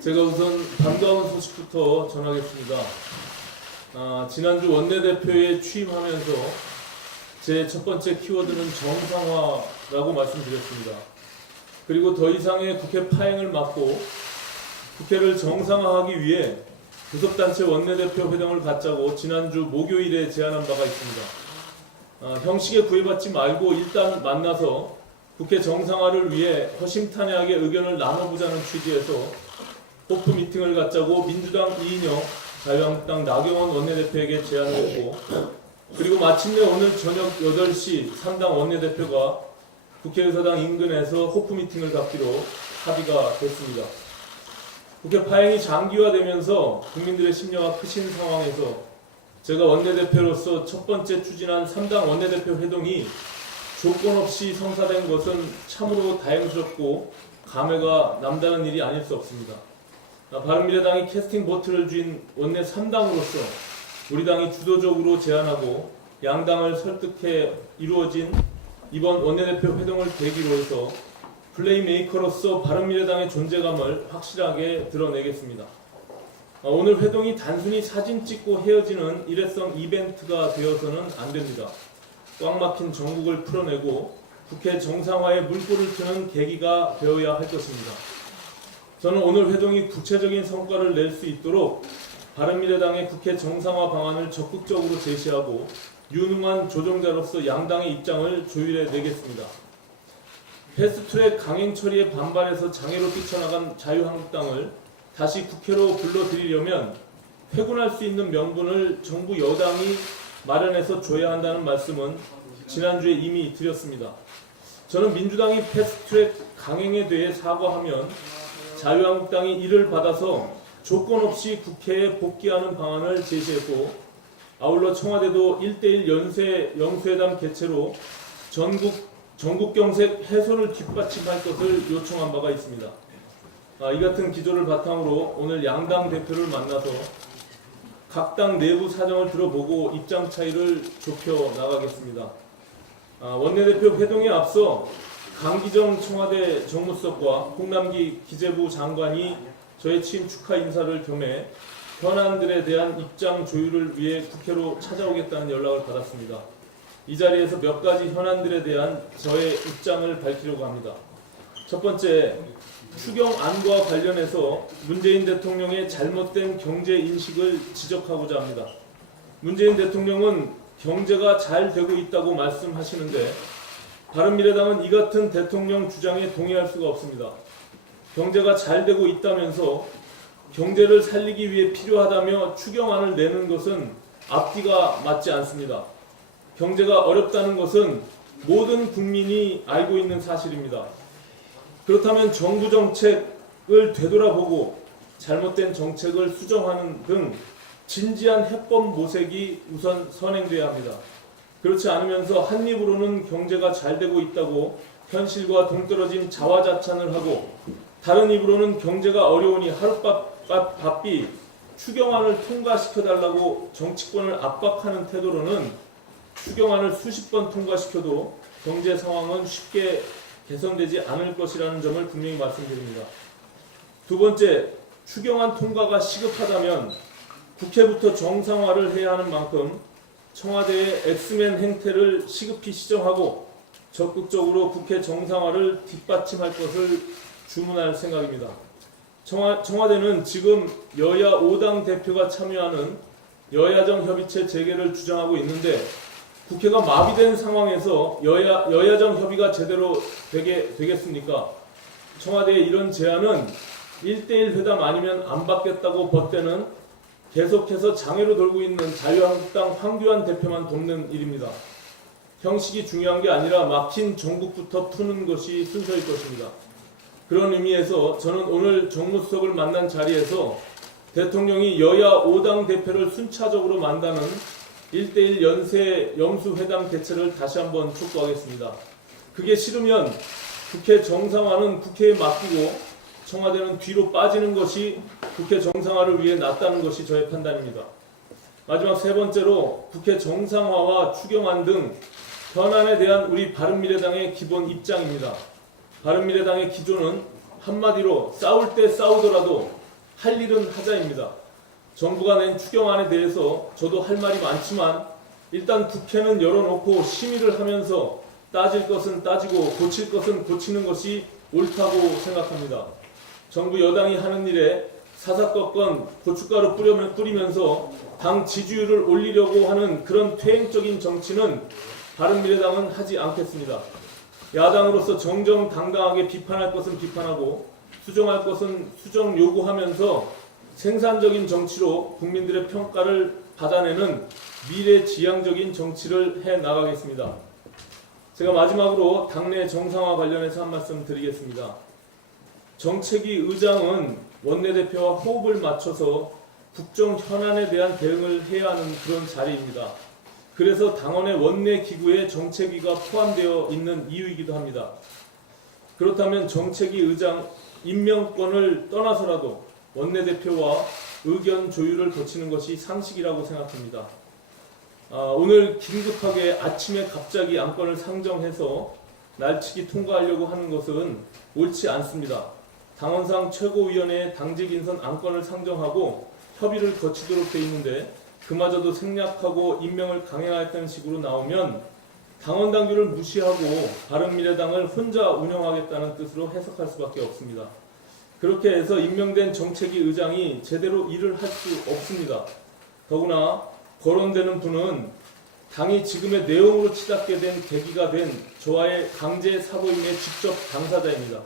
제가 우선 반가운 소식부터 전하겠습니다. 지난주 원내대표에 취임하면서 제 첫 번째 키워드는 정상화라고 말씀드렸습니다. 그리고 더 이상의 국회 파행을 막고 국회를 정상화하기 위해 교섭단체 원내대표 회동을 갖자고 지난주 목요일에 제안한 바가 있습니다. 형식에 구애받지 말고 일단 만나서 국회 정상화를 위해 허심탄회하게 의견을 나눠보자는 취지에서 호프 미팅을 갖자고 민주당 이인영, 자유한국당 나경원 원내대표에게 제안을 했고, 그리고 마침내 오늘 저녁 8시 3당 원내대표가 국회의사당 인근에서 호프 미팅을 갖기로 합의가 됐습니다. 국회 파행이 장기화되면서 국민들의 심려가 크신 상황에서 제가 원내대표로서 첫 번째 추진한 3당 원내대표 회동이 조건 없이 성사된 것은 참으로 다행스럽고 감회가 남다른 일이 아닐 수 없습니다. 바른미래당이 캐스팅 보트를 쥔 원내 3당으로서 우리 당이 주도적으로 제안하고 양당을 설득해 이루어진 이번 원내대표 회동을 계기로 해서 플레이메이커로서 바른미래당의 존재감을 확실하게 드러내겠습니다. 오늘 회동이 단순히 사진 찍고 헤어지는 일회성 이벤트가 되어서는 안 됩니다. 꽉 막힌 정국을 풀어내고 국회 정상화에 물꼬를 트는 계기가 되어야 할 것입니다. 저는 오늘 회동이 구체적인 성과를 낼 수 있도록 바른미래당의 국회 정상화 방안을 적극적으로 제시하고 유능한 조정자로서 양당의 입장을 조율해 내겠습니다. 패스트트랙 강행 처리에 반발해서 장애로 뛰쳐나간 자유한국당을 다시 국회로 불러들이려면 회군할 수 있는 명분을 정부 여당이 마련해서 줘야 한다는 말씀은 지난주에 이미 드렸습니다. 저는 민주당이 패스트트랙 강행에 대해 사과하면 자유한국당이 이를 받아서 조건 없이 국회에 복귀하는 방안을 제시했고, 아울러 청와대도 1:1 영수회담 개최로 전국경색 해소를 뒷받침할 것을 요청한 바가 있습니다. 이 같은 기조를 바탕으로 오늘 양당 대표를 만나서 각 당 내부 사정을 들어보고 입장 차이를 좁혀 나가겠습니다. 원내대표 회동에 앞서 강기정 청와대 정무수석과 홍남기 기재부 장관이 저의 취임 축하 인사를 겸해 현안들에 대한 입장 조율을 위해 국회로 찾아오겠다는 연락을 받았습니다. 이 자리에서 몇 가지 현안들에 대한 저의 입장을 밝히려고 합니다. 첫 번째, 추경안과 관련해서 문재인 대통령의 잘못된 경제 인식을 지적하고자 합니다. 문재인 대통령은 경제가 잘 되고 있다고 말씀하시는데 바른미래당은 이 같은 대통령 주장에 동의할 수가 없습니다. 경제가 잘 되고 있다면서 경제를 살리기 위해 필요하다며 추경안을 내는 것은 앞뒤가 맞지 않습니다. 경제가 어렵다는 것은 모든 국민이 알고 있는 사실입니다. 그렇다면 정부 정책을 되돌아보고 잘못된 정책을 수정하는 등 진지한 해법 모색이 우선 선행돼야 합니다. 그렇지 않으면서 한 입으로는 경제가 잘 되고 있다고 현실과 동떨어진 자화자찬을 하고 다른 입으로는 경제가 어려우니 하룻바삐 추경안을 통과시켜달라고 정치권을 압박하는 태도로는 추경안을 수십 번 통과시켜도 경제 상황은 쉽게 개선되지 않을 것이라는 점을 분명히 말씀드립니다. 두 번째, 추경안 통과가 시급하다면 국회부터 정상화를 해야 하는 만큼 청와대의 엑스맨 행태를 시급히 시정하고 적극적으로 국회 정상화를 뒷받침할 것을 주문할 생각입니다. 청와대는 지금 여야 5당 대표가 참여하는 여야정 협의체 재개를 주장하고 있는데 국회가 마비된 상황에서 여야정 협의가 제대로 되겠습니까? 청와대의 이런 제안은 1:1 회담 아니면 안 받겠다고 벗대는 계속해서 장애로 돌고 있는 자유한국당 황교안 대표만 돕는 일입니다. 형식이 중요한 게 아니라 막힌 정국부터 푸는 것이 순서일 것입니다. 그런 의미에서 저는 오늘 정무수석을 만난 자리에서 대통령이 여야 5당 대표를 순차적으로 만나는 1:1 영수회담 개최를 다시 한번 촉구하겠습니다. 그게 싫으면 국회 정상화는 국회에 맡기고 청와대는 뒤로 빠지는 것이 국회 정상화를 위해 낫다는 것이 저의 판단입니다. 마지막 세 번째로 국회 정상화와 추경안 등 현안에 대한 우리 바른미래당의 기본 입장입니다. 바른미래당의 기조는 한마디로 싸울 때 싸우더라도 할 일은 하자입니다. 정부가 낸 추경안에 대해서 저도 할 말이 많지만 일단 국회는 열어놓고 심의를 하면서 따질 것은 따지고 고칠 것은 고치는 것이 옳다고 생각합니다. 정부 여당이 하는 일에 사사건건 고춧가루 뿌리면서 당 지지율을 올리려고 하는 그런 퇴행적인 정치는 바른미래당은 하지 않겠습니다. 야당으로서 정정당당하게 비판할 것은 비판하고 수정할 것은 수정 요구하면서 생산적인 정치로 국민들의 평가를 받아내는 미래지향적인 정치를 해나가겠습니다. 제가 마지막으로 당내 정상화 관련해서 한 말씀 드리겠습니다. 정책위 의장은 원내대표와 호흡을 맞춰서 국정 현안에 대한 대응을 해야 하는 그런 자리입니다. 그래서 당원의 원내기구에 정책위가 포함되어 있는 이유이기도 합니다. 그렇다면 정책위 의장 임명권을 떠나서라도 원내대표와 의견 조율을 거치는 것이 상식이라고 생각합니다. 오늘 긴급하게 아침에 갑자기 안건을 상정해서 날치기 통과하려고 하는 것은 옳지 않습니다. 당원상 최고위원회에 당직 인선 안건을 상정하고 협의를 거치도록 되어 있는데 그마저도 생략하고 임명을 강행하겠다는 식으로 나오면 당원 당규를 무시하고 바른미래당을 혼자 운영하겠다는 뜻으로 해석할 수밖에 없습니다. 그렇게 해서 임명된 정책위 의장이 제대로 일을 할 수 없습니다. 더구나 거론되는 분은 당이 지금의 내용으로 치닫게 된 계기가 된 저와의 강제 사보임의 직접 당사자입니다.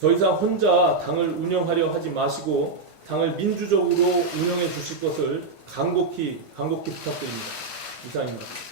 더 이상 혼자 당을 운영하려 하지 마시고 당을 민주적으로 운영해 주실 것을 간곡히 부탁드립니다. 이상입니다.